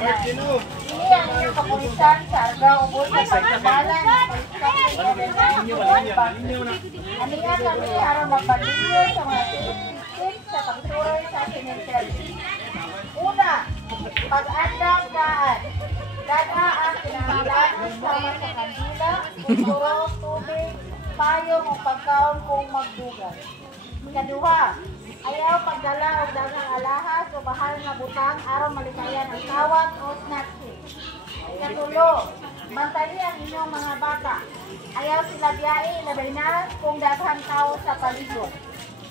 tanan. Ini ang inyong kapulisan sa Argao Ubod sa pagbabalan ng Aniya kami harap magpalingyo sa mga titik sa pagsuroy sa simenteryo. Una, pag-andang daan. Dada ang kinahanglanon sama sa kandila, kulturo, tubig, payong o pagkaon kung magdugan. Ikaduha, ayaw pagdala o dagang alahas o bahal na butang aron malikayan ang tawat o snacking. Ikatulo, bantayi ang inyong mga bata. Ayaw sila biyahe, labay na kung daghang tao sa paligid.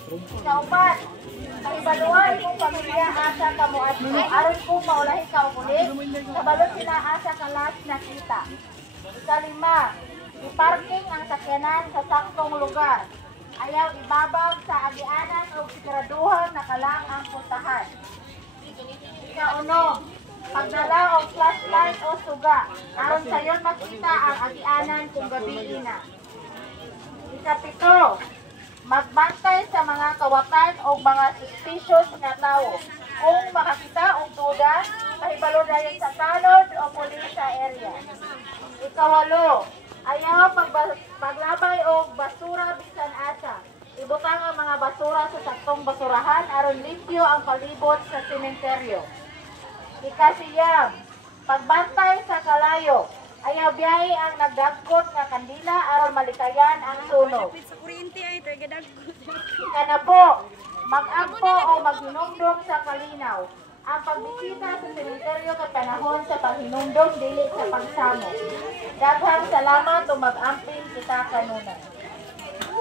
Ikaupat, paibaluan kung pamilya asa ka mo at aron kung maulahi ka o ulit, kabalot sila asa ka last nakita. Ikalima, iparking ang sakyanan sa saktong lugar. Ayaw ibabag sa agianan o siguraduhan na kalang ang puntahan. Ikauno, pagdala o flashlight o suga, aron sa yon makita ang agianan kung gabi na. Ikapito, magbantay sa mga kawatan o mga suspicious na tao. Kung makakita o duda, mahibalo dayon sa tanod o pulis sa area. Ikawalo, ayaw paglabay o basura bisan asa. Ibutang ang mga basura sa saktong basurahan aron limpyo ang palibot sa sementeryo. Ikasiyam, pagbantay sa kalayo. Ayaw biyahe ang nagdagkot nga kandila aron malikayan ang sunog. Ikanapo, mag-agpo o maghinumdum sa kalinaw. Ang pagbisita sa sementeryo kay panahon sa paghinumdum dili sa pagsamo. Daghang salamat o mag-amping kita kanunay.